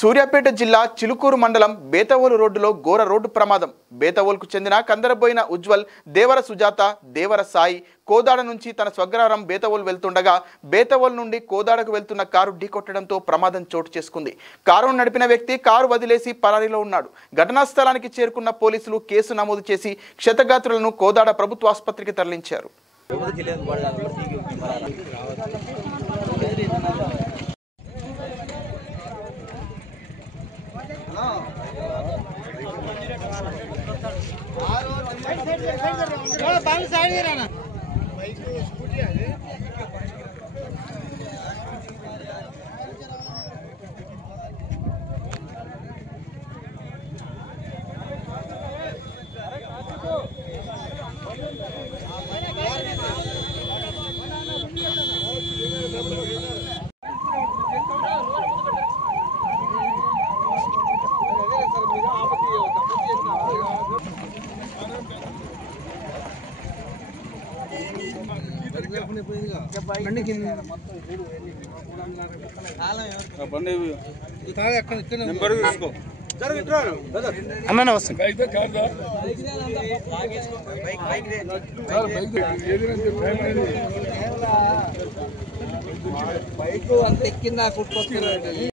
సూర్యాపేట జిల్లా చిలుకూరు మండలం బేతవోలు రోడ్డులో ఘోర రోడ్డు ప్రమాదం. బేతవోలుకు చెందిన కందరబోయిన ఉజ్వల్, దేవర సుజాత, దేవర సాయి కోదాడ నుంచి తన స్వగ్రామం బేతవోలు వెళ్తుండగా బేతవోలు నుండి కోదాడకు వెళ్తున్న కారు ఢీకొట్టడంతో ప్రమాదం చోటు చేసుకుంది. కారును నడిపిన వ్యక్తి కారు వదిలేసి పరారీలో ఉన్నాడు. ఘటనా స్థలానికి చేరుకున్న పోలీసులు కేసు నమోదు చేసి క్షతగాత్రులను కోదాడ ప్రభుత్వ ఆసుపత్రికి తరలించారు. అన్న వస్తుంది బైక్ అంత ఎక్కిందా కుట్టుకొస్తున్నారు.